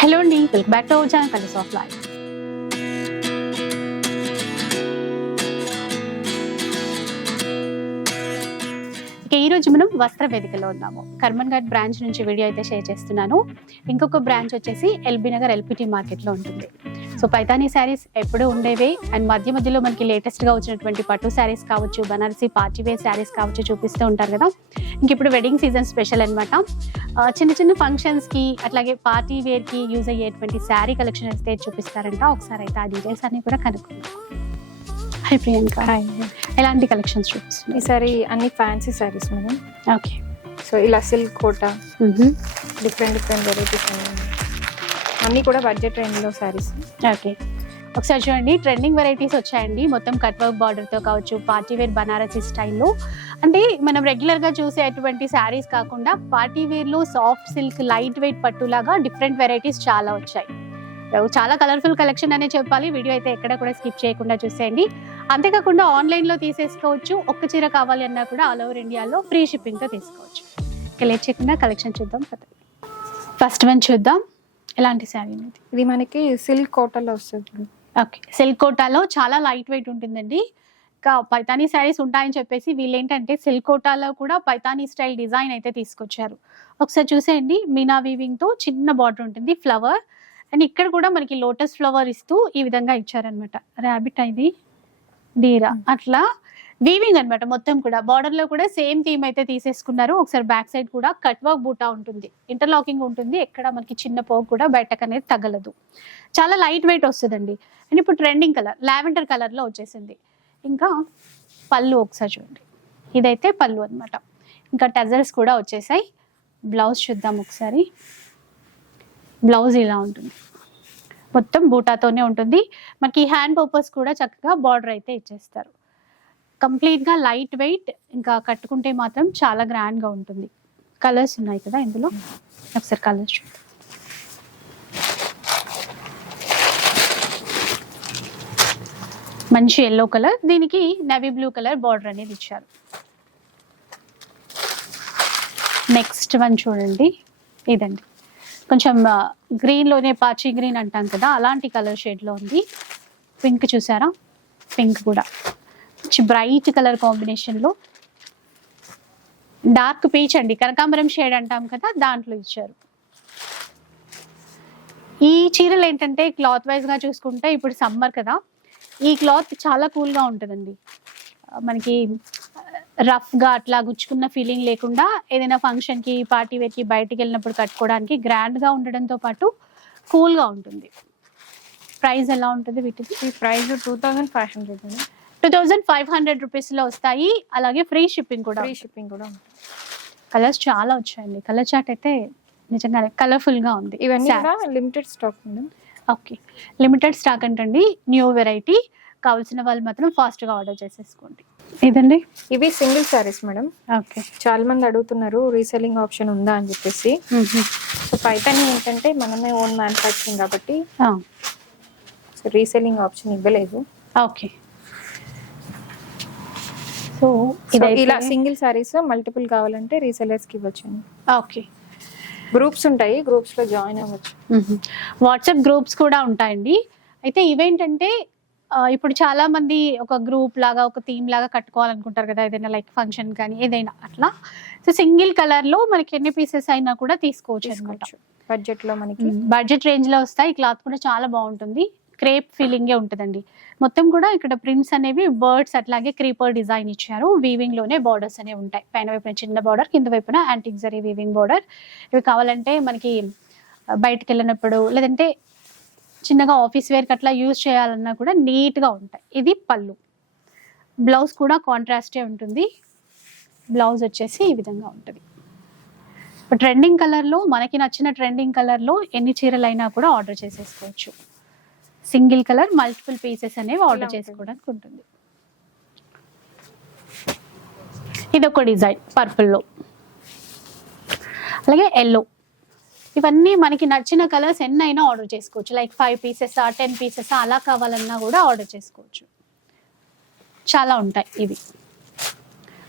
Hello అండి welcome back to our channel Colours of Life ఈ రోజు మనం వస్త్ర వేదికలో ఉన్నాము. కర్మన్ ఘాట్ బ్రాంచ్ నుంచి వీడియో అయితే షేర్ చేస్తున్నాను. ఇంకొక బ్రాంచ్ వచ్చేసి ఎల్బీ నగర్ ఎల్పిటి మార్కెట్లో ఉంటుంది. సో పైతానీ శారీస్ ఎప్పుడూ ఉండేవే. అండ్ మధ్య మధ్యలో మనకి లేటెస్ట్గా వచ్చినటువంటి పట్టు శారీస్ కావచ్చు బనారసి పార్టీ వేర్ శారీస్ కావచ్చు చూపిస్తూ ఉంటారు కదా. ఇంక ఇప్పుడు వెడ్డింగ్ సీజన్ స్పెషల్ అనమాట చిన్న చిన్న ఫంక్షన్స్కి అట్లాగే పార్టీ వేర్కి యూజ్ అయ్యేటువంటి శారీ కలెక్షన్ అయితే చూపిస్తారంట. ఒకసారి అయితే ఆ డీటెయిల్స్ అన్ని కూడా కనుక్కుందాం. హై ప్రియాంక హాయ్ ఎలాంటి కలెక్షన్స్ చూపిస్తున్నారు ఈసారి అన్ని fancy saris madam. Okay so ఇలా silk Kota. Different different varieties అన్నీ కూడా బడ్జెట్ రేంజ్లో సారీస్ ఓకే ఒకసారి చూడండి ట్రెండింగ్ వెరైటీస్ వచ్చాయండి. మొత్తం కట్ వర్క్ బార్డర్తో కావచ్చు పార్టీ వేర్ బనారసీ స్టైల్లో అంటే మనం రెగ్యులర్గా చూసే అటువంటి శారీస్ కాకుండా పార్టీ వేర్లో సాఫ్ట్ సిల్క్ లైట్ వెయిట్ పట్టులాగా డిఫరెంట్ వెరైటీస్ చాలా వచ్చాయి. చాలా కలర్ఫుల్ కలెక్షన్ అనే చెప్పాలి. వీడియో అయితే ఎక్కడ కూడా స్కిప్ చేయకుండా చూసేయండి. అంతేకాకుండా ఆన్లైన్లో తీసేసుకోవచ్చు. ఒక్క చీర కావాలి అన్నా కూడా ఆల్ ఓవర్ ఇండియాలో ఫ్రీ షిప్పింగ్తో తీసుకోవచ్చు. ఇక లేట్ చేయకుండా కలెక్షన్ చూద్దాం ఫస్ట్ వన్ చూద్దాం. ఎలాంటి శారీ అనేది ఇది మనకి సిల్క్ కోటలో వస్తుంది. ఓకే. సిల్క్ కోటాలో చాలా లైట్ వెయిట్ ఉంటుందండి. ఇంకా పైతానీ శారీస్ ఉంటాయని చెప్పేసి వీళ్ళు ఏంటంటే సిల్క్ కోటాలో కూడా పైతానీ స్టైల్ డిజైన్ అయితే తీసుకొచ్చారు. ఒకసారి చూసేయండి. మీనా వీవింగ్తో చిన్న బార్డర్ ఉంటుంది ఫ్లవర్. అండ్ ఇక్కడ కూడా మనకి లోటస్ ఫ్లవర్ ఇస్తూ ఈ విధంగా ఇచ్చారనమాట ర్యాబిట్ ఇది డీరా. అట్లా వీవింగ్ అనమాట మొత్తం కూడా. బార్డర్లో కూడా సేమ్ థీమ్ అయితే తీసేసుకున్నారు. ఒకసారి బ్యాక్ సైడ్ కూడా కట్ వర్క్ బూటా ఉంటుంది. ఇంటర్లాకింగ్ ఉంటుంది. ఎక్కడ మనకి చిన్న పోగు కూడా బయటకు అనేది తగలదు. చాలా లైట్ వెయిట్ వస్తుందండి. అండ్ ఇప్పుడు ట్రెండింగ్ కలర్ లావెండర్ కలర్లో వచ్చేసింది. ఇంకా పళ్ళు ఒకసారి చూడండి. ఇదైతే పళ్ళు అన్నమాట. ఇంకా టజల్స్ కూడా వచ్చేసాయి. బ్లౌజ్ చూద్దాం ఒకసారి. బ్లౌజ్ ఇలా ఉంటుంది. మొత్తం బూటాతోనే ఉంటుంది. మనకి హ్యాండ్ పర్పస్ కూడా చక్కగా బార్డర్ అయితే ఇచ్చేస్తారు. కంప్లీట్గా లైట్ వెయిట్ ఇంకా కట్టుకుంటే మాత్రం చాలా గ్రాండ్గా ఉంటుంది. కలర్స్ ఉన్నాయి కదా ఇందులో? ఒకసారి కలర్స్ చూద్దాం. మంచి ఎల్లో కలర్. దీనికి నవీ బ్లూ కలర్ బార్డర్ అనేది ఇచ్చారు. నెక్స్ట్ వన్ చూడండి. ఇదండి. కొంచెం గ్రీన్లోనే పాచి గ్రీన్ అంటాం కదా అలాంటి కలర్ షేడ్లో ఉంది. పింక్ చూసారా? పింక్ కూడా. మంచి బ్రైట్ కలర్ కాంబినేషన్లో డార్క్ పీచ్ అండి కనకాంబరం షేడ్ అంటాం కదా దాంట్లో ఇచ్చారు. ఈ చీరలు ఏంటంటే క్లాత్ వైజ్గా చూసుకుంటే ఇప్పుడు సమ్మర్ కదా ఈ క్లాత్ చాలా కూల్గా ఉంటుందండి. మనకి రఫ్గా అట్లా గుచ్చుకున్న ఫీలింగ్ లేకుండా ఏదైనా ఫంక్షన్కి పార్టీ వేర్కి బయటికి వెళ్ళినప్పుడు కట్టుకోవడానికి గ్రాండ్గా ఉండడంతో పాటు కూల్గా ఉంటుంది. ప్రైస్ ఎలా ఉంటుంది వీటికి ఈ price two thousand five hundred అండి. టూ థౌజండ్ ఫైవ్ హండ్రెడ్ రూపీస్లో వస్తాయి. అలాగే ఫ్రీ షిప్పింగ్ కూడా. ఫ్రీ షిప్పింగ్ కూడా. కలర్స్ చాలా వచ్చాయండి. కలర్ చార్ట్ అయితే నిజంగానే కలర్ఫుల్గా ఉంది. ఇవన్నీ limited stock okay. Limited stock అంటండి. New variety. కావాల్సిన వాళ్ళు మాత్రం ఫాస్ట్గా ఆర్డర్ చేసేసుకోండి. ఇదండి ఇవి సింగిల్ సారీస్ మేడం. ఓకే. చాలా మంది అడుగుతున్నారు రీసెల్లింగ్ ఆప్షన్ ఉందా? అని చెప్పేసి. సో పైతాని ఏంటంటే మనమే ఓన్ మ్యానుఫ్యాక్చరింగ్ కాబట్టి. రీసెల్లింగ్ ఆప్షన్ ఇవ్వలేదు. ఓకే. సో ఇలా సింగిల్ సారీస్ మల్టిపుల్ కావాలంటే రీసెలర్స్కి ఇవ్వచ్చు ఓకే. గ్రూప్స్ ఉంటాయి గ్రూప్స్లో జాయిన్ అవ్వచ్చు. వాట్సాప్ గ్రూప్స్ కూడా ఉంటాయండి. అయితే ఇవేంటంటే ఇప్పుడు చాలా మంది ఒక గ్రూప్ లాగా ఒక థీమ్ లాగా కట్టుకోవాలనుకుంటారు కదా ఏదైనా లైక్ ఫంక్షన్ కానీ ఏదైనా అట్లా. సో సింగిల్ కలర్లో మనకి ఎన్ని పీసెస్ అయినా కూడా తీసుకోవచ్చు బడ్జెట్లో మనకి. బడ్జెట్ రేంజ్లో వస్తాయి క్లాత్ కూడా చాలా బాగుంటుంది. క్రేప్ ఫీలింగే ఉంటుందండి. మొత్తం కూడా ఇక్కడ ప్రింట్స్ అనేవి బర్డ్స్ అట్లాగే క్రీపర్ డిజైన్ ఇచ్చారు. వీవింగ్లోనే బార్డర్స్ అనేవి ఉంటాయి. పైన వైపున చిన్న బార్డర్ కింద వైపున యాంటిక్ జరీ వీవింగ్ బార్డర్. ఇవి కావాలంటే మనకి బయటకు బయటికి వెళ్ళినప్పుడు లేదంటే చిన్నగా ఆఫీస్ వేర్కి అట్లా యూజ్ చేయాలన్నా కూడా నీట్గా ఉంటాయి. ఇది పళ్ళు. బ్లౌజ్ కూడా కాంట్రాస్టే ఉంటుంది. బ్లౌజ్ వచ్చేసి ఈ విధంగా ఉంటుంది. ట్రెండింగ్ కలర్లో మనకి నచ్చిన ట్రెండింగ్ కలర్లో ఎన్ని చీరలైనా కూడా ఆర్డర్ చేసేసుకోవచ్చు. సింగిల్ కలర్ మల్టిపుల్ పీసెస్ అనేవి ఆర్డర్. చేసుకోవడానికి ఉంటుంది. ఇది ఒక డిజైన్ పర్పుల్లో అలాగే ఎల్లో ఇవన్నీ మనకి నచ్చిన కలర్స్ ఎన్ని అయినా ఆర్డర్ చేసుకోవచ్చు. Like five pieces ten pieces అలా కావాలన్నా కూడా ఆర్డర్ చేసుకోవచ్చు. చాలా ఉంటాయి ఇవి.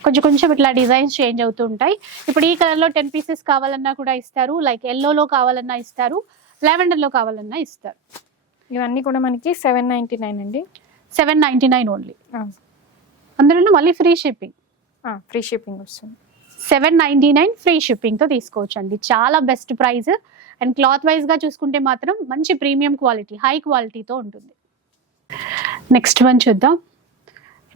కొంచెం కొంచెం ఇట్లా డిజైన్స్ చేంజ్ అవుతూ ఉంటాయి. ఇప్పుడు ఈ కలర్లో టెన్ పీసెస్ కావాలన్నా కూడా ఇస్తారు. లైక్ ఎల్లోలో కావాలన్నా ఇస్తారు. లెవెండర్లో కావాలన్నా ఇస్తారు. ఇవన్నీ కూడా మనకి సెవెన్ నైన్టీ నైన్ అండి. Seven ninety nine only. అందులో మళ్ళీ ఫ్రీ షిప్పింగ్. ఫ్రీ షిప్పింగ్ వస్తుంది. సెవెన్ నైన్టీ నైన్ ఫ్రీ షిప్పింగ్తో తీసుకోవచ్చు అండి చాలా బెస్ట్ ప్రైస్. అండ్ క్లాత్ వైజ్గా చూసుకుంటే మాత్రం మంచి ప్రీమియం క్వాలిటీ హై క్వాలిటీతో ఉంటుంది. నెక్స్ట్ వన్ చూద్దాం.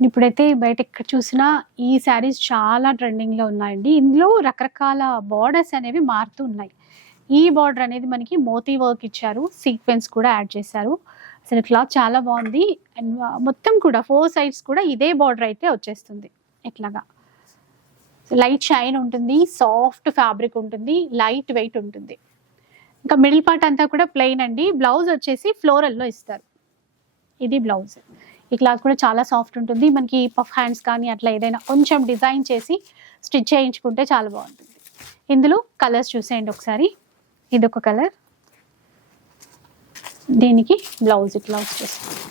ఇప్పుడైతే బయట ఎక్కడ చూసినా ఈ శారీస్ చాలా ట్రెండింగ్లో ఉన్నాయండి. ఇందులో రకరకాల బార్డర్స్ అనేవి మారుతూ ఉన్నాయి. ఈ బార్డర్ అనేది మనకి మోతీ వర్క్ ఇచ్చారు. సీక్వెన్స్ కూడా యాడ్ చేశారు. అసలు క్లాత్ చాలా బాగుంది. అండ్ uh, మొత్తం కూడా ఫోర్ సైడ్స్ కూడా ఇదే బార్డర్ అయితే వచ్చేస్తుంది. ఇట్లాగా లైట్ షైన్ ఉంటుంది సాఫ్ట్ ఫ్యాబ్రిక్ ఉంటుంది లైట్ వెయిట్ ఉంటుంది. ఇంకా మిడిల్ పార్ట్ అంతా కూడా ప్లెయిన్ అండి. బ్లౌజ్ వచ్చేసి ఫ్లోరల్లో ఇస్తారు. ఇది బ్లౌజ్ ఈ క్లాత్ కూడా చాలా సాఫ్ట్ ఉంటుంది. మనకి పఫ్ హ్యాండ్స్ కానీ అట్లా ఏదైనా కొంచెం డిజైన్ చేసి స్టిచ్ చేయించుకుంటే చాలా బాగుంటుంది. ఇందులో కలర్స్ చూసేయండి ఒకసారి. ఇది ఒక కలర్. దీనికి బ్లౌజ్ ఇట్లా వచ్చేస్తుంది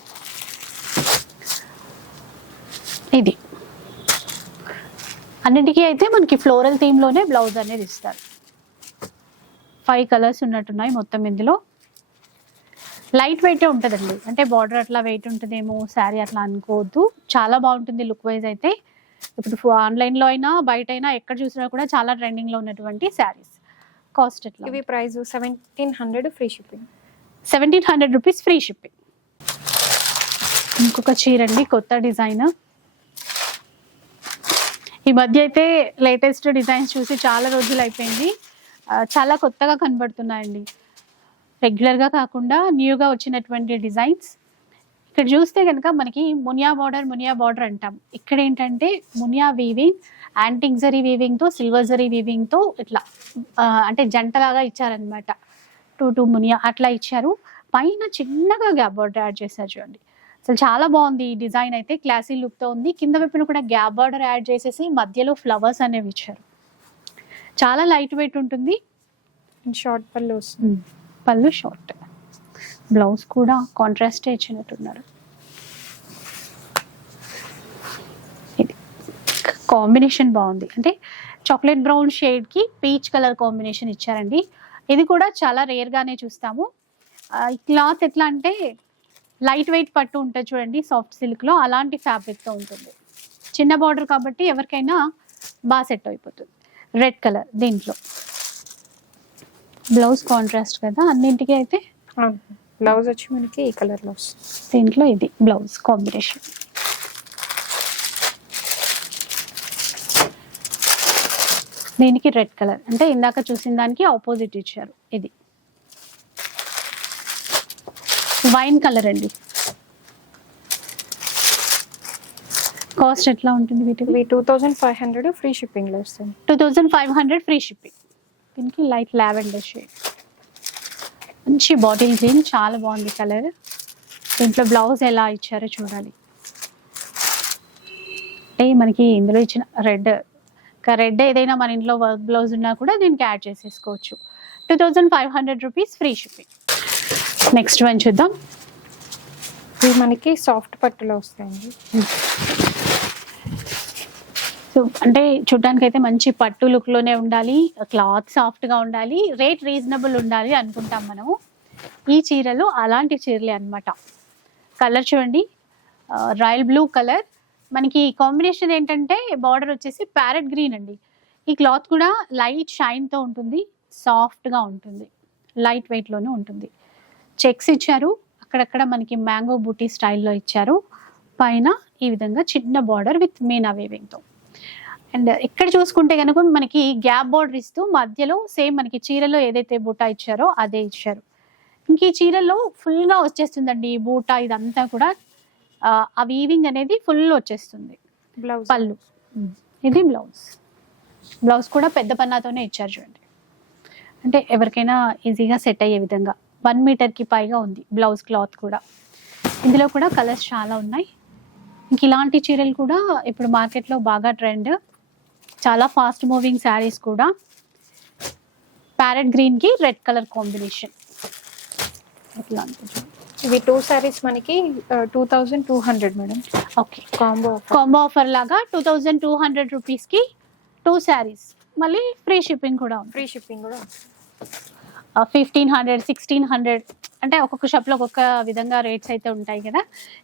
ఇది. అన్నిటికీ అయితే మనకి ఫ్లోరల్ థీమ్లోనే బ్లౌజ్ అనేది ఇస్తారు. ఫైవ్ కలర్స్ ఉన్నట్టున్నాయి మొత్తం ఇందులో. లైట్ వెయిటే ఉంటుందండి. అంటే బార్డర్ అట్లా వెయిట్ ఉంటుందేమో శారీ అట్లా అనుకోవద్దు. చాలా బాగుంటుంది లుక్ వైజ్ అయితే. ఇప్పుడు ఆన్లైన్లో అయినా బయట అయినా ఎక్కడ చూసినా కూడా చాలా ట్రెండింగ్లో ఉన్నటువంటి శారీస్ కాస్ట్ ఎట్లా ఇవి price seventeen hundred free shipping. Seventeen hundred rupees free shipping. ఇంకొక చీర అండి కొత్త డిజైన్. ఈ మధ్య అయితే లేటెస్ట్ డిజైన్స్ చూసి చాలా రోజులు అయిపోయింది. చాలా కొత్తగా కనబడుతున్నాయండి. రెగ్యులర్గా కాకుండా న్యూగా వచ్చినటువంటి డిజైన్స్. ఇక్కడ చూస్తే కనుక మనకి మునియా బార్డర్ మునియా బార్డర్ అంటాం. ఇక్కడ ఏంటంటే మునియా వీవింగ్ యాంటిక్ జరీ వీవింగ్తో సిల్వర్ జరీ వీవింగ్తో ఇట్లా అంటే జంటలాగా ఇచ్చారనమాట టూ టూ మునియా అట్లా ఇచ్చారు. పైన చిన్నగా గ్యాప్ బార్డర్ యాడ్ చేశారు చూడండి. అసలు చాలా బాగుంది ఈ డిజైన్ అయితే క్లాసీ లుక్తో ఉంది. కింద వైపున కూడా గ్యాప్ బార్డర్ యాడ్ చేసేసి మధ్యలో ఫ్లవర్స్ అనేవి ఇచ్చారు. చాలా లైట్ వెయిట్ ఉంటుంది. షార్ట్ పళ్ళు వస్తుంది. పళ్ళు షార్ట్ బ్లౌజ్ కూడా కాంట్రాస్టే ఇచ్చినట్టున్నారు. ఇది కాంబినేషన్ బాగుంది. అంటే చాక్లెట్ బ్రౌన్ షేడ్కి పీచ్ కలర్ కాంబినేషన్ ఇచ్చారండి. ఇది కూడా చాలా రేర్గానే చూస్తాము. ఈ క్లాత్ ఎట్లా అంటే లైట్ వెయిట్ పట్టు ఉంటుంది చూడండి సాఫ్ట్ సిల్క్లో అలాంటి ఫ్యాబ్రిక్తో ఉంటుంది. చిన్న బార్డర్ కాబట్టి ఎవరికైనా బాగా సెట్ అయిపోతుంది. రెడ్ కలర్ దీంట్లో. బ్లౌజ్ కాంట్రాస్ట్ కదా అన్నింటికీ అయితే బ్లౌజ్ వచ్చి మనకి ఈ కలర్ వస్తుంది. దీంట్లో ఇది బ్లౌజ్ కాంబినేషన్. దీనికి రెడ్ కలర్. అంటే ఇందాక చూసిన దానికి ఆపోజిట్ ఇచ్చారు ఇది. వైన్ కలర్ అండి. కాస్ట్ ఎట్లా ఉంటుంది వీటికి? Two thousand five hundred free షిప్పింగ్లో వస్తుంది two thousand five hundred free shipping. దీనికి లైట్ లావెండర్ షేడ్. మంచి బాటిల్ గ్రీన్ చాలా బాగుంది కలర్ దీంట్లో బ్లౌజ్ ఎలా ఇచ్చారో చూడాలి. అంటే మనకి ఇందులో ఇచ్చిన రెడ్ ఇంకా రెడ్ ఏదైనా మన ఇంట్లో వర్క్ బ్లౌజ్ ఉన్నా కూడా దీనికి యాడ్ చేసేసుకోవచ్చు. Two thousand five hundred rupees free shipping next one చూద్దాం. ఇవి మనకి సాఫ్ట్ పట్టులో వస్తాయండి. సో అంటే చూడడానికి అయితే మంచి పట్టు లుక్లోనే ఉండాలి క్లాత్ సాఫ్ట్గా ఉండాలి రేట్ రీజనబుల్ ఉండాలి అనుకుంటాం మనము. ఈ చీరలు అలాంటి చీరలే అన్నమాట. కలర్ చూడండి. రాయల్ బ్లూ కలర్ మనకి కాంబినేషన్ ఏంటంటే బార్డర్ వచ్చేసి ప్యారెట్ గ్రీన్ అండి. ఈ క్లాత్ కూడా లైట్ షైన్తో ఉంటుంది సాఫ్ట్గా ఉంటుంది లైట్ వెయిట్లోనే ఉంటుంది. చెక్స్ ఇచ్చారు. అక్కడక్కడ మనకి మ్యాంగో బూటీ స్టైల్లో ఇచ్చారు. పైన ఈ విధంగా చిన్న బార్డర్ విత్ మీనా వేవింగ్తో అండ్ ఇక్కడ చూసుకుంటే కనుక మనకి గ్యాప్ బార్డర్ ఇస్తూ మధ్యలో సేమ్ మనకి చీరలో ఏదైతే బూటా ఇచ్చారో అదే ఇచ్చారు. ఇంక ఈ చీరలో ఫుల్గా వచ్చేస్తుందండి ఈ బూటా ఇదంతా కూడా. ఆ, వీవింగ్ అనేది ఫుల్ వచ్చేస్తుంది. బ్లౌజ్ పళ్ళు. ఇది బ్లౌజ్. బ్లౌజ్ కూడా పెద్ద పన్నాతోనే ఇచ్చారు చూడండి. అంటే ఎవరికైనా ఈజీగా సెట్ అయ్యే విధంగా. వన్ మీటర్కి పైగా ఉంది బ్లౌజ్ క్లాత్ కూడా. ఇందులో కూడా కలర్స్ చాలా ఉన్నాయి. ఇంక ఇలాంటి చీరలు కూడా ఇప్పుడు మార్కెట్లో బాగా ట్రెండ్. చాలా ఫాస్ట్ మూవింగ్ శారీస్ కూడా. ప్యారెట్ గ్రీన్కి రెడ్ కలర్ కాంబినేషన్ ఇవి టూ సారీస్ మనకి two thousand two hundred madam. Okay combo combo offer లాగా టూ థౌజండ్ టూ హండ్రెడ్ రూపీస్కి టూ శారీస్ మళ్ళీ ఫ్రీ షిప్పింగ్ కూడా ఫ్రీ షిప్పింగ్ కూడా ఫిఫ్టీన్ హండ్రెడ్ సిక్స్టీన్ హండ్రెడ్ అంటే ఒక్కొక్క షాప్లో ఒక్కొక్క విధంగా రేట్స్ అయితే ఉంటాయి కదా.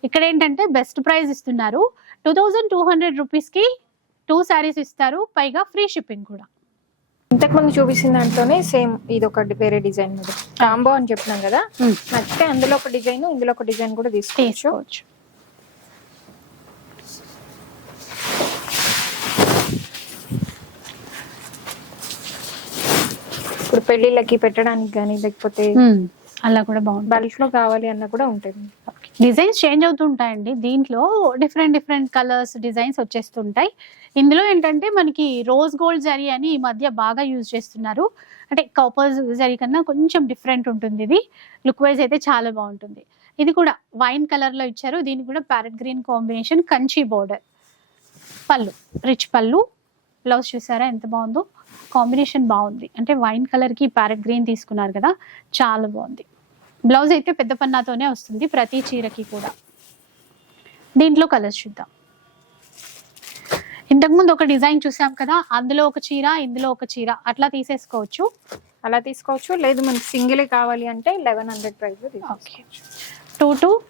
ఇక్కడ ఏంటంటే బెస్ట్ ప్రైస్ ఇస్తున్నారు. టూ థౌజండ్ టూ హండ్రెడ్ రూపీస్కి టూ శారీస్ ఇస్తారు పైగా ఫ్రీ షిప్పింగ్ కూడా. ఇంతకు ముందు చూపించిన దాంట్లోనే సేమ్ ఇది ఒక వేరే డిజైన్ మీద కాంబో అని చెప్పినాం కదా. నచ్చితే అందులో ఒక డిజైన్ ఇందులో ఒక డిజైన్ కూడా తీసుకోవచ్చు. ఇప్పుడు పెళ్ళిళ్ళకి పెట్టడానికి కానీ లేకపోతే. అలా కూడా బాగుంటుంది. బల్క్లో కావాలి అన్న కూడా ఉంటుంది. డిజైన్స్ చేంజ్ అవుతుంటాయండి. దీంట్లో డిఫరెంట్ డిఫరెంట్ కలర్స్ డిజైన్స్ వచ్చేస్తుంటాయి. ఇందులో ఏంటంటే మనకి రోజ్ గోల్డ్ జరీ అని ఈ మధ్య బాగా యూజ్ చేస్తున్నారు. అంటే కాపర్ జరీ కన్నా కొంచెం డిఫరెంట్ ఉంటుంది ఇది. లుక్ వైజ్ అయితే చాలా బాగుంటుంది. ఇది కూడా వైన్ కలర్లో ఇచ్చారు. దీనికి కూడా parrot green combination Kanchi border. పళ్ళు రిచ్ పళ్ళు. బ్లౌజ్ చూసారా? ఎంత బాగుందో. కాంబినేషన్ బాగుంది. అంటే వైన్ కలర్కి ప్యారెట్ గ్రీన్ తీసుకున్నారు కదా. చాలా బాగుంది. బ్లౌజ్ అయితే పెద్ద పన్నాతోనే వస్తుంది ప్రతి చీరకి కూడా. దీంట్లో కలర్స్ చూద్దాం. ఇంతకుముందు ఒక డిజైన్ చూసాం కదా అందులో ఒక చీర ఇందులో ఒక చీర. అట్లా తీసేసుకోవచ్చు? అలా తీసుకోవచ్చు లేదు మనకి సింగిల్ కావాలి అంటే eleven hundred price okay two to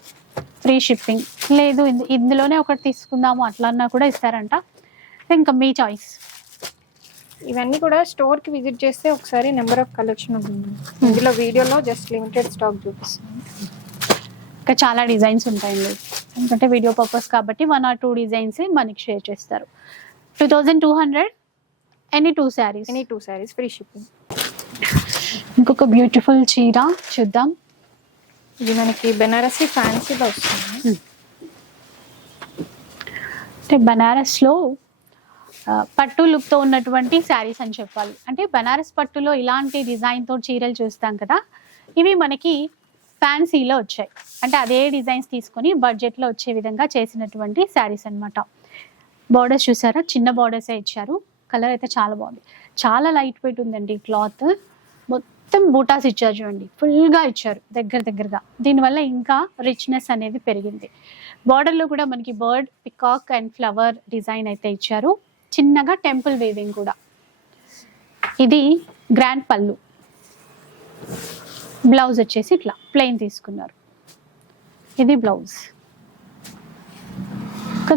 free shipping లేదు ఇందు- ఇందులోనే ఒకటి తీసుకుందాము అట్లా అన్నా కూడా ఇస్తారంట. ఇంకా మీ చాయిస్ ఇవన్నీ కూడా స్టోర్కి విజిట్ చేస్తే ఒకసారి నెంబర్ ఆఫ్ కలెక్షన్ ఉంటుంది. ఇందులో వీడియోలో జస్ట్ లిమిటెడ్ స్టాక్ చూపిస్తుంది. ఇంకా చాలా డిజైన్స్ ఉంటాయండి. ఎందుకంటే వీడియో పర్పస్ కాబట్టి వన్ ఆర్ టూ డిజైన్స్ మనకి షేర్ చేస్తారు. Two thousand two hundred any two saris any two saris free shipping ఇంకొక బ్యూటిఫుల్ చీర చూద్దాం. ఇది మనకి బెనారసి ఫ్యాన్సీలో వస్తుంది. అంటే బనారస్లో పట్టు లుక్తో ఉన్నటువంటి శారీస్ అని చెప్పాలి. అంటే బనారస్ పట్టులో ఇలాంటి డిజైన్తో చీరలు చూస్తాం కదా ఇవి మనకి ఫ్యాన్సీలో వచ్చాయి. అంటే అదే డిజైన్స్ తీసుకొని బడ్జెట్లో వచ్చే విధంగా చేసినటువంటి శారీస్ అన్నమాట. బార్డర్స్ చూసారా? చిన్న బార్డర్సే ఇచ్చారు. కలర్ అయితే చాలా బాగుంది. చాలా లైట్ వెయిట్ ఉందండి క్లాత్ మొత్తం బూటాస్ ఇచ్చారు చూడండి. ఫుల్గా ఇచ్చారు దగ్గర దగ్గరగా. దీనివల్ల ఇంకా రిచ్నెస్ అనేది పెరిగింది. బార్డర్లో కూడా మనకి bird peacock and flower design అయితే ఇచ్చారు. చిన్నగా టెంపుల్ వీవింగ్ కూడా. ఇది గ్రాండ్ పళ్ళు. బ్లౌజ్ వచ్చేసి ఇట్లా ప్లెయిన్ తీసుకున్నారు. ఇది బ్లౌజ్.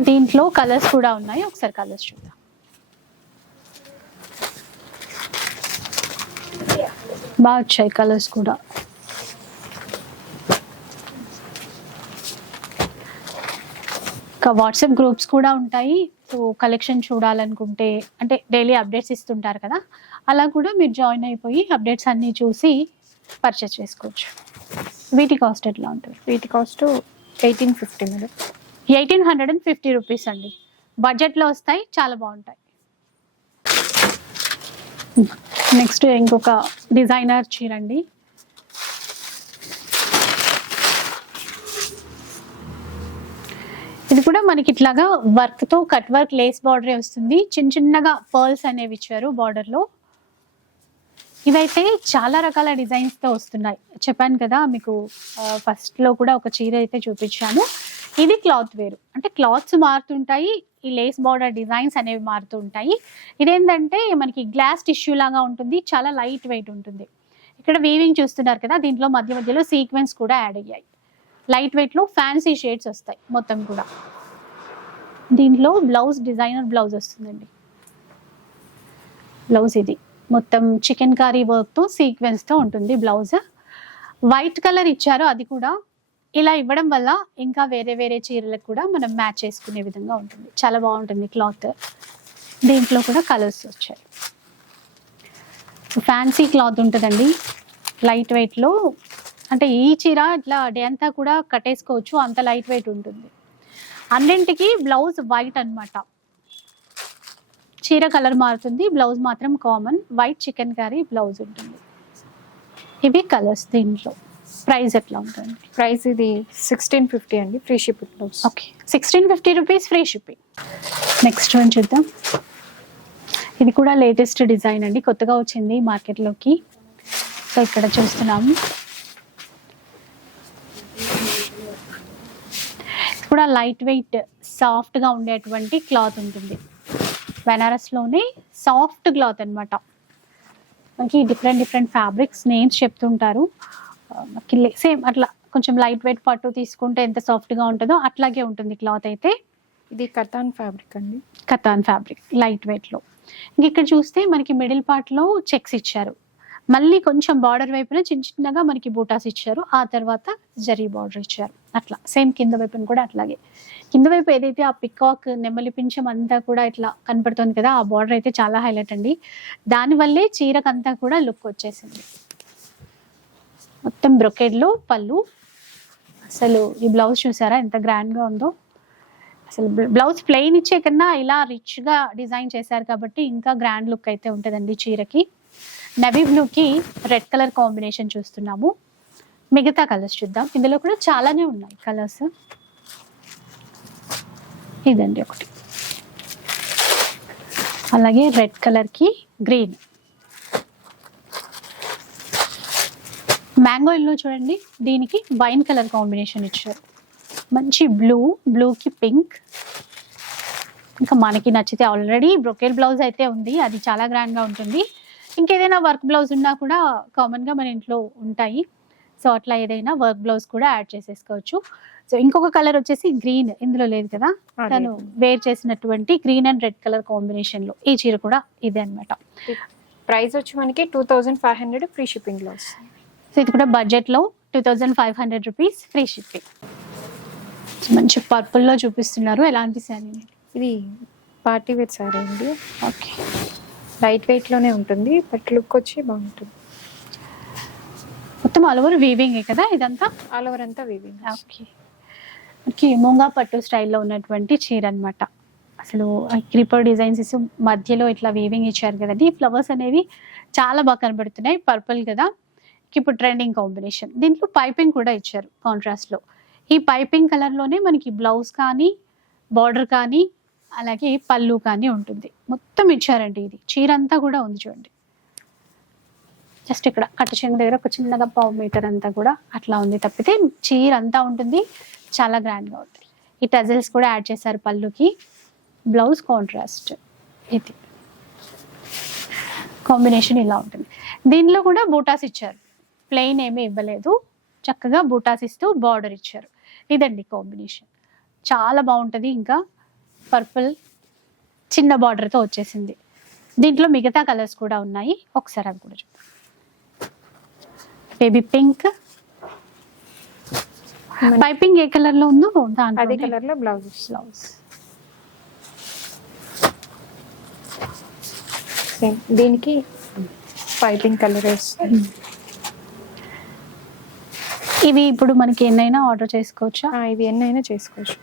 దీంట్లో కలర్స్ కూడా ఉన్నాయి ఒకసారి కలర్స్ చూద్దాం. బాగా వచ్చాయి కలర్స్ కూడా. ఇంకా వాట్సాప్ గ్రూప్స్ కూడా ఉంటాయి. సో కలెక్షన్ చూడాలనుకుంటే అంటే డైలీ అప్డేట్స్ ఇస్తుంటారు కదా అలా కూడా మీరు జాయిన్ అయిపోయి అప్డేట్స్ అన్నీ చూసి పర్చేస్ చేసుకోవచ్చు. వీటి కాస్ట్ ఎట్లా ఉంటుంది? వీటి cost eighteen fifty madam. Eighteen hundred and. Fifty rupees అండి బడ్జెట్లో వస్తాయి చాలా బాగుంటాయి. నెక్స్ట్ ఇంకొక డిజైనర్ చీర అండి. ఇది కూడా మనకి ఇట్లాగా వర్క్తో కట్ వర్క్ లేస్ బార్డరే వస్తుంది. చిన్న చిన్నగా పర్ల్స్ అనేవి ఇచ్చారు బార్డర్లో ఇవైతే చాలా రకాల డిజైన్స్తో వస్తున్నాయి. చెప్పాను కదా మీకు ఫస్ట్లో కూడా ఒక చీర అయితే చూపించాను. ఇది క్లాత్ వేరు. అంటే క్లాత్స్ మారుతుంటాయి ఈ లేస్ బార్డర్ డిజైన్స్ అనేవి మారుతూ ఉంటాయి. ఇదేంటంటే మనకి గ్లాస్ టిష్యూ లాగా ఉంటుంది చాలా లైట్ వెయిట్ ఉంటుంది. ఇక్కడ వీవింగ్ చూస్తున్నారు కదా దీంట్లో మధ్య మధ్యలో సీక్వెన్స్ కూడా యాడ్ అయ్యాయి. లైట్ వెయిట్లో ఫ్యాన్సీ షేడ్స్ వస్తాయి మొత్తం కూడా. దీంట్లో బ్లౌజ్ డిజైనర్ బ్లౌజ్ వస్తుందండి. బ్లౌజ్ ఇది. మొత్తం చికెన్ కర్రీ వర్క్తో సీక్వెన్స్తో ఉంటుంది బ్లౌజ్. వైట్ కలర్ ఇచ్చారు అది కూడా. ఇలా ఇవ్వడం వల్ల ఇంకా వేరే వేరే చీరలకు కూడా మనం మ్యాచ్ చేసుకునే విధంగా ఉంటుంది. చాలా బాగుంటుంది క్లాత్. దీంట్లో కూడా కలర్స్ వచ్చాయి. ఫ్యాన్సీ క్లాత్ ఉంటుందండి. లైట్ వెయిట్లో అంటే ఈ చీర ఇట్లా డే అంతా కూడా కట్టేసుకోవచ్చు. అంత లైట్ వెయిట్ ఉంటుంది. అన్నింటికి బ్లౌజ్ వైట్ అన్నమాట. చీర కలర్ మారుతుంది. బ్లౌజ్ మాత్రం common white chikankari blouse ఉంటుంది. ఇవి కలర్స్ దీంట్లో. ప్రైస్ ఎట్లా ఉంటుంది? ప్రైస్ ఇది సిక్స్టీన్ ఫిఫ్టీ అండి. Free shipping blouse okay sixteen fifty rupees free shipping next one చూద్దాం. ఇది కూడా లేటెస్ట్ డిజైన్ అండి. కొత్తగా వచ్చింది మార్కెట్లోకి సో ఇక్కడ చూస్తున్నాము. కూడా లైట్ వెయిట్ సాఫ్ట్గా ఉండేటువంటి క్లాత్ ఉంటుంది. బెనారస్లోనే సాఫ్ట్ క్లాత్ అనమాట మనకి డిఫరెంట్ డిఫరెంట్ ఫ్యాబ్రిక్స్ నేమ్స్ చెప్తుంటారు. సేమ్ అట్లా కొంచెం లైట్ వెయిట్ పట్టు తీసుకుంటే ఎంత సాఫ్ట్గా ఉంటుందో అట్లాగే ఉంటుంది క్లాత్ అయితే. ఇది కతాన్ ఫ్యాబ్రిక్ అండి. కతాన్ ఫ్యాబ్రిక్ లైట్ వెయిట్లో ఇంక ఇక్కడ చూస్తే మనకి మిడిల్ పార్ట్లో చెక్స్ ఇచ్చారు. మళ్ళీ కొంచెం బార్డర్ వైపున చిన్న చిన్నగా మనకి బూటాస్ ఇచ్చారు. ఆ తర్వాత జరీ బార్డర్ ఇచ్చారు. అట్లా సేమ్ కింద వైపున కూడా అట్లాగే. కింద వైపు ఏదైతే ఆ పికాక్ నెమలి పింఛం అంతా కూడా ఇట్లా కనపడుతుంది కదా ఆ బార్డర్ అయితే చాలా హైలైట్ అండి. దానివల్లే చీరకంతా కూడా లుక్ వచ్చేసింది. మొత్తం బ్రొకెడ్లో పళ్ళు. అసలు ఈ బ్లౌజ్ చూసారా ఎంత గ్రాండ్గా ఉందో? అసలు బ్లౌజ్ ప్లెయిన్ ఇచ్చే కన్నా ఇలా రిచ్గా డిజైన్ చేశారు కాబట్టి ఇంకా గ్రాండ్ లుక్ అయితే ఉంటుందండి చీరకి. నవీ బ్లూకి రెడ్ కలర్ కాంబినేషన్ చూస్తున్నాము. మిగతా కలర్స్ చూద్దాం. ఇందులో కూడా చాలానే ఉన్నాయి కలర్స్. ఇదండి ఒకటి. అలాగే రెడ్ కలర్కి గ్రీన్. మ్యాంగో ఎల్లో చూడండి. దీనికి వైన్ కలర్ కాంబినేషన్ ఇచ్చారు. మంచి బ్లూ బ్లూకి పింక్. ఇంకా మనకి నచ్చితే ఆల్రెడీ బ్రొకేల్ బ్లౌజ్ అయితే ఉంది. అది చాలా గ్రాండ్గా ఉంటుంది. ఇంకేదైనా వర్క్ బ్లౌజ్ ఉన్నా కూడా కామన్గా మన ఇంట్లో ఉంటాయి. సో అట్లా ఏదైనా వర్క్ బ్లౌజ్ కూడా యాడ్ చేసేసుకోవచ్చు. సో ఇంకొక కలర్ వచ్చేసి గ్రీన్ ఇందులో లేదు కదా? తను. వేర్ చేసినటువంటి గ్రీన్ అండ్ రెడ్ కలర్ కాంబినేషన్లో ఈ చీర కూడా ఇదే అన్నమాట. ప్రైస్ వచ్చి మనకి two thousand five hundred free షిప్పింగ్లో సో ఇది కూడా బడ్జెట్లో two thousand five hundred rupees free shipping మంచి పర్పుల్లో చూపిస్తున్నారు. ఎలాంటి శారీ ఇది పార్టీ వేర్ సారీ అండి. ఓకే లైట్ వెయిట్లోనే ఉంటుంది బట్ లుక్ వచ్చి బాగుంటుంది. మొత్తం ఆల్ ఓవర్ వీవింగ్ కదా ఇదంతా? ఆల్ ఓవర్ అంతా వీవింగ్ ఓకే. మనకి ముంగా పట్టు స్టైల్లో ఉన్నటువంటి చీర అన్నమాట. అసలు క్రీపర్ డిజైన్స్ మధ్యలో ఇట్లా వీవింగ్ ఇచ్చారు కదండి ఈ ఫ్లవర్స్ అనేవి చాలా బాగా కనబడుతున్నాయి పర్పుల్ కదా. ఇప్పుడు ట్రెండింగ్ కాంబినేషన్ దీంట్లో పైపింగ్ కూడా ఇచ్చారు కాంట్రాస్ట్లో ఈ పైపింగ్ కలర్లోనే మనకి బ్లౌజ్ కానీ బార్డర్ కానీ అలాగే పళ్ళు కానీ ఉంటుంది. మొత్తం ఇచ్చారండి ఇది. చీర అంతా కూడా ఉంది చూడండి. జస్ట్ ఇక్కడ కట్ట దగ్గర ఒక చిన్నగా పావు మీటర్ అంతా కూడా అట్లా ఉంది తప్పితే చీర అంతా ఉంటుంది. చాలా గ్రాండ్గా ఉంటుంది. ఈ టజల్స్ కూడా యాడ్ చేశారు పళ్ళుకి. బ్లౌజ్ కాంట్రాస్ట్ ఇది. కాంబినేషన్ ఇలా ఉంటుంది. దీనిలో కూడా బూటాస్ ఇచ్చారు. ప్లెయిన్ ఏమీ ఇవ్వలేదు. చక్కగా బూటాస్ ఇస్తూ బార్డర్ ఇచ్చారు. ఇదండి కాంబినేషన్ చాలా బాగుంటుంది ఇంకా. పర్పుల్ చిన్న బార్డర్తో వచ్చేసింది. దీంట్లో మిగతా కలర్స్ కూడా ఉన్నాయి. ఒకసారి అవి కూడా చూద్దాం. బేబీ పింక్ పైపింగ్ ఏ కలర్లో ఉందో అదే కలర్లో బ్లౌజ్ బ్లౌజ్ దీనికి పైపింగ్ కలర్ వస్తుంది ఇవి ఇప్పుడు మనకి ఎన్నైనా ఆర్డర్ చేసుకోవచ్చా? ఇవి ఎన్నైనా చేసుకోవచ్చు.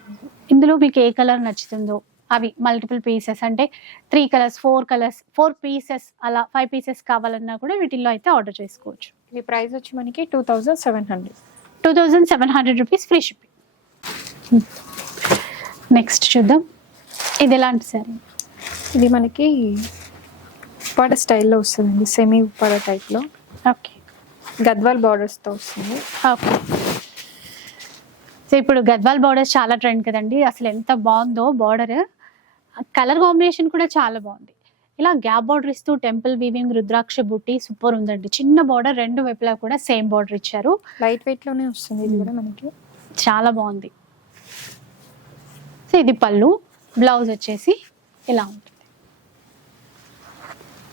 ఇందులో మీకు ఏ కలర్ నచ్చుతుందో? అవి మల్టిపుల్ పీసెస్ అంటే three colours four colours four pieces అలా ఫైవ్ పీసెస్ కావాలన్నా కూడా వీటిల్లో అయితే ఆర్డర్ చేసుకోవచ్చు. ఇవి ప్రైస్ వచ్చి మనకి two thousand seven hundred two thousand seven hundred rupees free shipping next చూద్దాం. ఇది ఎలాంటి సారీ ఇది మనకి ఉప్పాడ స్టైల్లో వస్తుందండి సెమీ ఉప్పాడ టైప్లో ఓకే గద్వాల్ బార్డర్స్తో వస్తుంది. ఓకే. సో ఇప్పుడు గద్వాల్ బార్డర్స్ చాలా ట్రెండ్ కదండి. అసలు ఎంత బాగుందో బార్డర్ కలర్ కాంబినేషన్ కూడా చాలా బాగుంది. ఇలా గ్యాప్ బార్డర్ ఇస్తూ టెంపుల్ వీవింగ్ రుద్రాక్ష బుట్టి సూపర్ ఉందండి. చిన్న బార్డర్ రెండు వైపులా కూడా సేమ్ బార్డర్ ఇచ్చారు. లైట్ వెయిట్లోనే వస్తుంది ఇది కూడా మనకి. చాలా బాగుంది. సో ఇది పళ్ళు. బ్లౌజ్ వచ్చేసి ఇలా ఉంటుంది.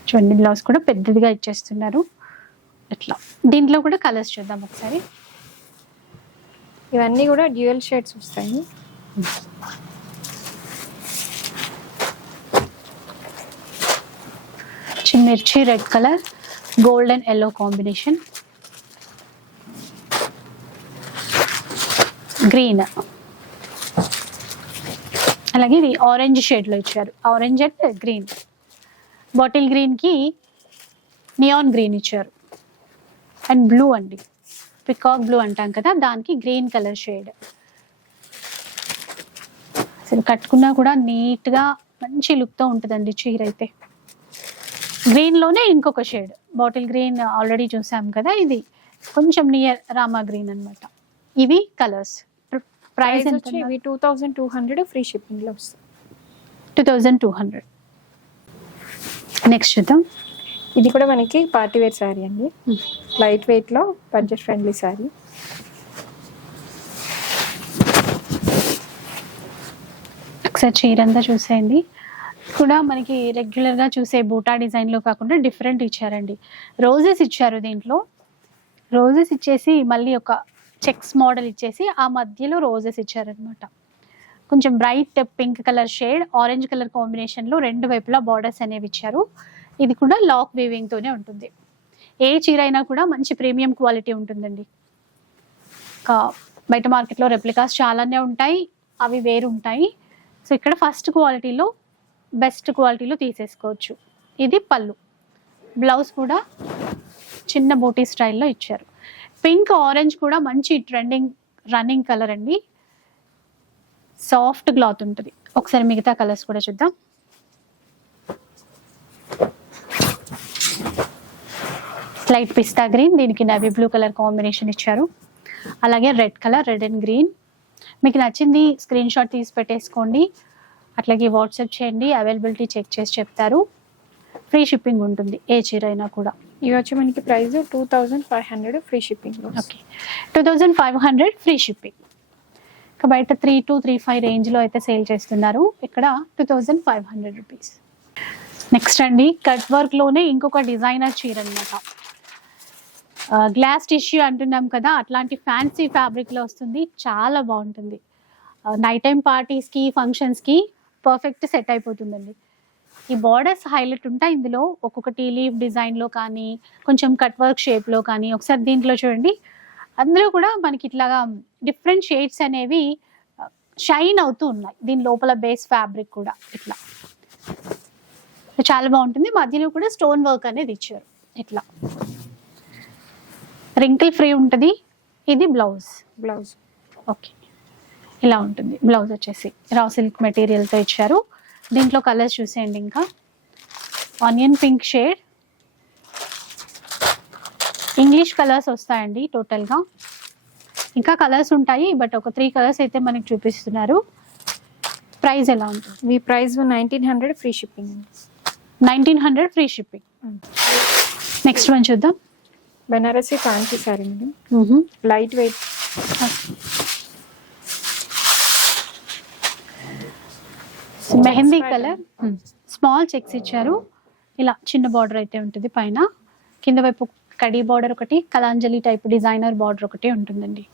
చూడండి బ్లౌజ్ కూడా పెద్దదిగా ఇచ్చేస్తున్నారు. ఇట్లా దీంట్లో కూడా కలర్స్ చూద్దాం ఒకసారి. ఇవన్నీ కూడా డ్యూయల్ షేడ్స్ వస్తాయి. మిర్చి red colour gold and yellow combination. Green. అలాగే ఇది ఆరెంజ్ షేడ్లో ఇచ్చారు. Orange and green. బాటిల్ గ్రీన్కి నియాన్ గ్రీన్ ఇచ్చారు. అండ్ బ్లూ అండి. పికాక్ బ్లూ అంటాం కదా దానికి గ్రీన్ కలర్ షేడ్. అసలు కట్టుకున్నా కూడా నీట్గా మంచి లుక్తో ఉంటుందండి చీర అయితే. గ్రీన్లోనే ఇంకొక షేడ్. బాటిల్ గ్రీన్ ఆల్రెడీ చూసాం కదా ఇది కొంచెం నియర్ రామా గ్రీన్ అన్నమాట. ఇవి కలర్స్. ప్రైస్ ప్రైస్ వచ్చి ఇవి two thousand two hundred free షిప్పింగ్లో వస్తుంది two thousand two hundred. Next చూద్దాం. ఇది కూడా మనకి పార్టీ వేర్ శారీ అండి. లైట్ వెయిట్లో బడ్జెట్ ఫ్రెండ్లీ శారీ. ఒకసారి చీర అంతా చూసేయండి. కూడా మనకి రెగ్యులర్గా చూసే బూటా డిజైన్లో కాకుండా డిఫరెంట్ ఇచ్చారండి. రోజెస్ ఇచ్చారు దీంట్లో. రోజెస్ ఇచ్చేసి మళ్ళీ ఒక చెక్స్ మోడల్ ఇచ్చేసి ఆ మధ్యలో రోజెస్ ఇచ్చారనమాట కొంచెం bright pink colour shade orange colour కాంబినేషన్లో రెండు వైపులా బార్డర్స్ అనేవి ఇచ్చారు. ఇది కూడా లాక్ వీవింగ్ తోనే ఉంటుంది. ఏ చీర అయినా కూడా మంచి ప్రీమియం క్వాలిటీ ఉంటుందండి. ఇంకా బయట మార్కెట్లో రెప్లికాస్ చాలానే ఉంటాయి అవి వేరు ఉంటాయి. సో ఇక్కడ ఫస్ట్ క్వాలిటీలో బెస్ట్ క్వాలిటీలో తీసేసుకోవచ్చు. ఇది పళ్ళు. బ్లౌజ్ కూడా చిన్న బోటీ స్టైల్లో ఇచ్చారు. పింక్ ఆరెంజ్ కూడా మంచి ట్రెండింగ్ రన్నింగ్ కలర్ అండి. సాఫ్ట్ క్లాత్ ఉంటుంది. ఒకసారి మిగతా కలర్స్ కూడా చూద్దాం. లైట్ పిస్తా గ్రీన్ దీనికి నవీ బ్లూ కలర్ కాంబినేషన్ ఇచ్చారు. అలాగే red colour red and green. మీకు నచ్చింది స్క్రీన్ షాట్ తీసి పెట్టేసుకోండి. అట్లాగే వాట్సాప్ చేయండి అవైలబిలిటీ చెక్ చేసి చెప్తారు. ఫ్రీ షిప్పింగ్ ఉంటుంది ఏ చీర అయినా కూడా. ఇవి వచ్చి మనకి price two thousand five hundred free shipping. Okay. Two thousand five hundred free shipping. ఇక బయట త్రీ టు త్రీ ఫైవ్ రేంజ్లో అయితే సేల్ చేస్తున్నారు. ఇక్కడ two thousand five hundred rupees. Next అండి కట్ వర్క్లోనే ఇంకొక డిజైనర్ చీర అనమాట గ్లాస్ టిష్యూ అంటున్నాం కదా అట్లాంటి ఫ్యాన్సీ ఫ్యాబ్రిక్లో వస్తుంది చాలా బాగుంటుంది. నైట్ టైం పార్టీస్కి ఫంక్షన్స్కి పర్ఫెక్ట్ సెట్ అయిపోతుందండి. ఈ బార్డర్స్ హైలైట్ ఉంటాయి ఇందులో ఒక్కొక్కటి లీవ్ డిజైన్లో కానీ కొంచెం కట్ వర్క్ షేప్లో కానీ ఒకసారి దీంట్లో చూడండి. అందులో కూడా మనకి ఇట్లాగా డిఫరెంట్ షేడ్స్ అనేవి షైన్ అవుతూ ఉన్నాయి. దీని లోపల బేస్ ఫ్యాబ్రిక్ కూడా ఇట్లా. చాలా బాగుంటుంది. మధ్యలో కూడా స్టోన్ వర్క్ అనేది ఇచ్చారు. ఇట్లా. రింకిల్ ఫ్రీ ఉంటుంది. ఇది బ్లౌజ్ బ్లౌజ్ ఓకే ఇలా ఉంటుంది. బ్లౌజ్ వచ్చేసి రా సిల్క్ మెటీరియల్తో ఇచ్చారు. దీంట్లో కలర్స్ చూసేయండి ఇంకా. Onion pink shade English colours వస్తాయండి టోటల్గా ఇంకా కలర్స్ ఉంటాయి బట్ ఒక త్రీ కలర్స్ అయితే మనకి చూపిస్తున్నారు. ప్రైస్ ఎలా ఉంటుంది? మీ price nineteen hundred free shipping nineteen hundred free shipping next one చూద్దాం. Banarasi fancy sari madam. Light weight mehndi colour. Small checks ఇచ్చారు. ఇలా చిన్న బార్డర్ అయితే ఉంటుంది పైన. కింద వైపు కడీ బార్డర్ ఒకటి కలాంజలి టైప్ డిజైనర్ బార్డర్ ఒకటి ఉంటుందండి.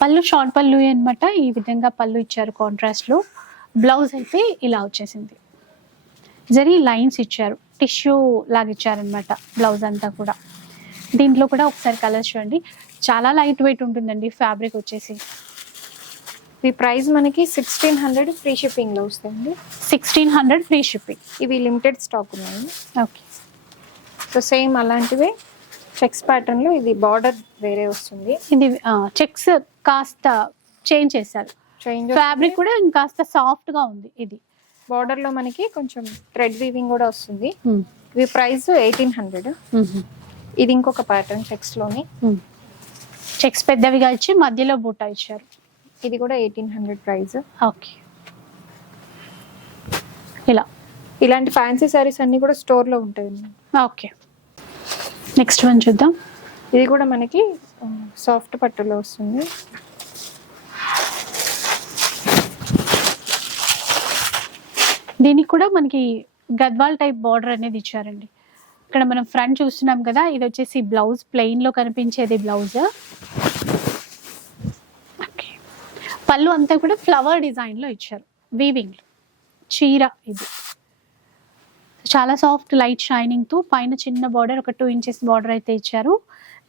పళ్ళు షార్ట్ పళ్ళు అన్నమాట. ఈ విధంగా పళ్ళు ఇచ్చారు కాంట్రాస్ట్లో. బ్లౌజ్ అయితే ఇలా వచ్చేసింది. జరీ లైన్స్ ఇచ్చారు. టిష్యూ లాగా ఇచ్చారనమాట బ్లౌజ్ అంతా కూడా. దీంట్లో కూడా ఒకసారి కలర్స్ చూడండి. చాలా లైట్ వెయిట్ ఉంటుందండి ఫ్యాబ్రిక్ వచ్చేసి. ఈ ప్రైస్ మనకి సిక్స్టీన్ హండ్రెడ్ ఫ్రీ షిప్పింగ్లో వస్తాయండి. సిక్స్టీన్ హండ్రెడ్ ఫ్రీ షిప్పింగ్ ఇవి లిమిటెడ్ స్టాక్ ఉన్నాయి. ఓకే సో సేమ్ అలాంటివే చెక్స్ ప్యాటర్న్లో ఇది బార్డర్ వేరే వస్తుంది. ఇది చెక్స్ కాస్త చేంజ్ చేశారు. చేంజ్ ఫ్యాబ్రిక్ కూడా ఇంకాస్త సాఫ్ట్గా ఉంది ఇది. బార్డర్లో మనకి కొంచెం థ్రెడ్ వీవింగ్ కూడా వస్తుంది. ఇవి ప్రైస్ ఎయిటీన్ హండ్రెడ్ ఇది ఇంకొక ప్యాటర్న్ చెక్స్లోని. చెక్స్ పెద్దవిగా ఇచ్చి మధ్యలో బూటా ఇచ్చారు. ఇది కూడా ఎయిటీన్ హండ్రెడ్ ప్రైస్ ఓకే ఇలా. ఇలాంటి ఫ్యాన్సీ సారీస్ అన్ని కూడా స్టోర్లో ఉంటాయి. ఓకే నెక్స్ట్ వన్ చూద్దాం. ఇది కూడా మనకి సాఫ్ట్ పట్టులో వస్తుంది. దీనికి కూడా మనకి గద్వాల్ టైప్ బార్డర్ అనేది ఇచ్చారండి. ఇక్కడ మనం ఫ్రంట్ చూస్తున్నాం కదా ఇది వచ్చేసి బ్లౌజ్ ప్లెయిన్లో కనిపించేది బ్లౌజ్. పళ్ళు అంతా కూడా ఫ్లవర్ డిజైన్లో ఇచ్చారు వీవింగ్ చీర ఇది. చాలా సాఫ్ట్ లైట్ షైనింగ్తో పైన చిన్న బార్డర్ ఒక టూ ఇంచెస్ బార్డర్ అయితే ఇచ్చారు.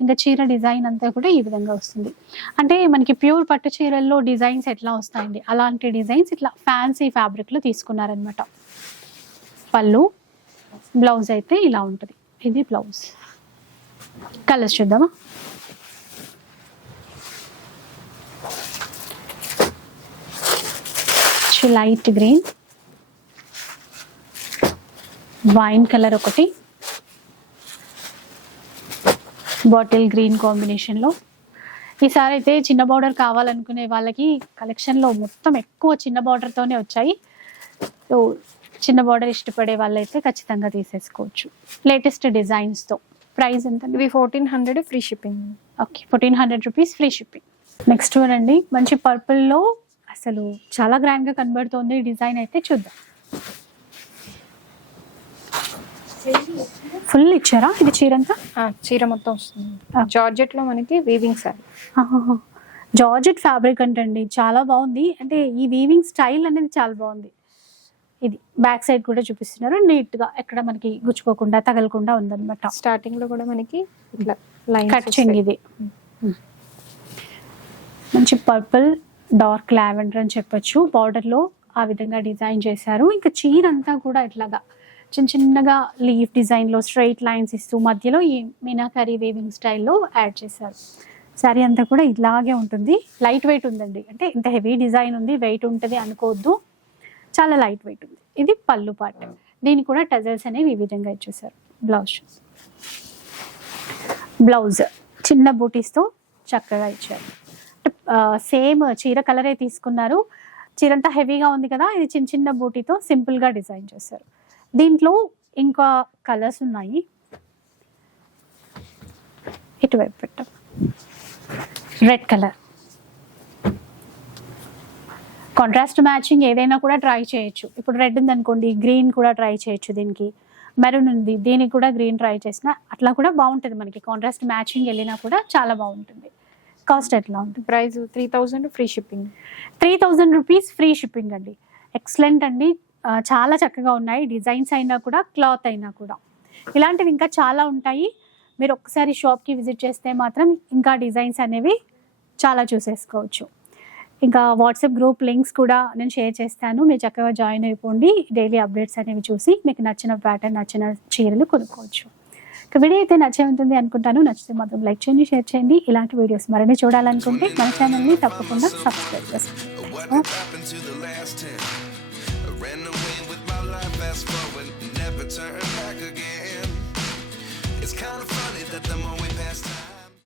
ఇంకా చీర డిజైన్ అంతా కూడా ఈ విధంగా వస్తుంది. అంటే మనకి ప్యూర్ పట్టు చీరల్లో డిజైన్స్ ఎట్లా వస్తాయండి? అలాంటి డిజైన్స్ ఇట్లా ఫ్యాన్సీ ఫ్యాబ్రిక్లో తీసుకున్నారనమాట పళ్ళు. బ్లౌజ్ అయితే ఇలా ఉంటుంది. ఇది బ్లౌజ్. కలర్స్ చూద్దామా? Light green. వైన్ కలర్ ఒకటి. బాటిల్ గ్రీన్ కాంబినేషన్లో ఈసారి అయితే చిన్న బార్డర్ కావాలనుకునే వాళ్ళకి కలెక్షన్లో మొత్తం ఎక్కువ చిన్న బార్డర్తోనే వచ్చాయి. సో చిన్న బార్డర్ ఇష్టపడే వాళ్ళైతే ఖచ్చితంగా తీసేసుకోవచ్చు. లేటెస్ట్ డిజైన్స్తో ప్రైస్ ఎంత? ఇవి fourteen hundred free shipping okay fourteen hundred rupees free shipping next one అండి. మంచి పర్పుల్లో అసలు చాలా గ్రాండ్గా కనబడుతోంది డిజైన్ అయితే చూద్దాం. ఫుల్ ఇచ్చారా? ఇది చీరంతా? చీర మొత్తం వస్తుంది. జార్జెట్లో మనకి వీవింగ్ సారీ జార్జెట్ ఫ్యాబ్రిక్ అంటండి. చాలా బాగుంది. అంటే ఈ వీవింగ్ స్టైల్ అనేది చాలా బాగుంది. ఇది బ్యాక్ సైడ్ కూడా చూపిస్తున్నారు. నీట్గా ఎక్కడ మనకి గుచ్చుకోకుండా తగలకుండా ఉందన్నమాట. స్టార్టింగ్లో కూడా మనకి ఇట్లా కట్చింగ్ ఇది. మంచి పర్పుల్ డార్క్ లావెండర్ అని చెప్పొచ్చు. బార్డర్లో ఆ విధంగా డిజైన్ చేశారు. ఇంకా చీర అంతా కూడా ఇట్లాగా చిన్న చిన్నగా లీఫ్ డిజైన్లో స్ట్రైట్ లైన్స్ ఇస్తూ మధ్యలో ఈ మీనాకరీ వేవింగ్ స్టైల్లో యాడ్ చేశారు. శారీ అంతా కూడా ఇలాగే ఉంటుంది. లైట్ వెయిట్ ఉందండి. అంటే ఇంత హెవీ డిజైన్ ఉంది. వెయిట్ ఉంటుంది అనుకోవద్దు. చాలా లైట్ వెయిట్ ఉంది. ఇది పళ్ళు పాట. దీనికి కూడా టజల్స్ అనేవి ఈ విధంగా ఇచ్చేసారు బ్లౌజ్ బ్లౌజ్ చిన్న బూటీస్తో చక్కగా ఇచ్చారు. సేమ్ చీర కలరే తీసుకున్నారు. చీర అంతా హెవీగా ఉంది కదా ఇది చిన్న చిన్న బూటీతో సింపుల్గా డిజైన్ చేశారు. దీంట్లో ఇంకా కలర్స్ ఉన్నాయి. ఇటువైపు పెట్టాం. Red colour. కాంట్రాస్ట్ మ్యాచింగ్ ఏదైనా కూడా ట్రై చేయొచ్చు. ఇప్పుడు రెడ్ ఉంది అనుకోండి గ్రీన్ కూడా ట్రై చేయొచ్చు దీనికి. మెరూన్ ఉంది దీనికి కూడా గ్రీన్ ట్రై చేసినా అట్లా కూడా బాగుంటుంది మనకి. కాంట్రాస్ట్ మ్యాచింగ్ వెళ్ళినా కూడా చాలా బాగుంటుంది. కాస్ట్ ఎట్లా ఉంటుంది? Price three thousand free shipping three thousand rupees free shipping అండి. ఎక్సలెంట్ అండి. చాలా చక్కగా ఉన్నాయి. డిజైన్స్ అయినా కూడా క్లాత్ అయినా కూడా. ఇలాంటివి ఇంకా చాలా ఉంటాయి. మీరు ఒక్కసారి షాప్కి విజిట్ చేస్తే మాత్రం ఇంకా డిజైన్స్ అనేవి చాలా చూసేసుకోవచ్చు. ఇంకా వాట్సాప్ గ్రూప్ లింక్స్ కూడా నేను షేర్ చేస్తాను. మీరు చక్కగా జాయిన్ అయిపోండి. డైలీ అప్డేట్స్ అనేవి చూసి మీకు నచ్చిన ప్యాటర్న్ నచ్చిన చీరలు కొనుక్కోవచ్చు. ఇక వీడియో అయితే నచ్చే ఉంటుంది అనుకుంటాను. నచ్చితే మాత్రం లైక్ చేయండి షేర్ చేయండి. ఇలాంటి వీడియోస్ మరిన్ని చూడాలనుకుంటే మన ఛానల్ని తప్పకుండా సబ్స్క్రైబ్ చేసుకోండి.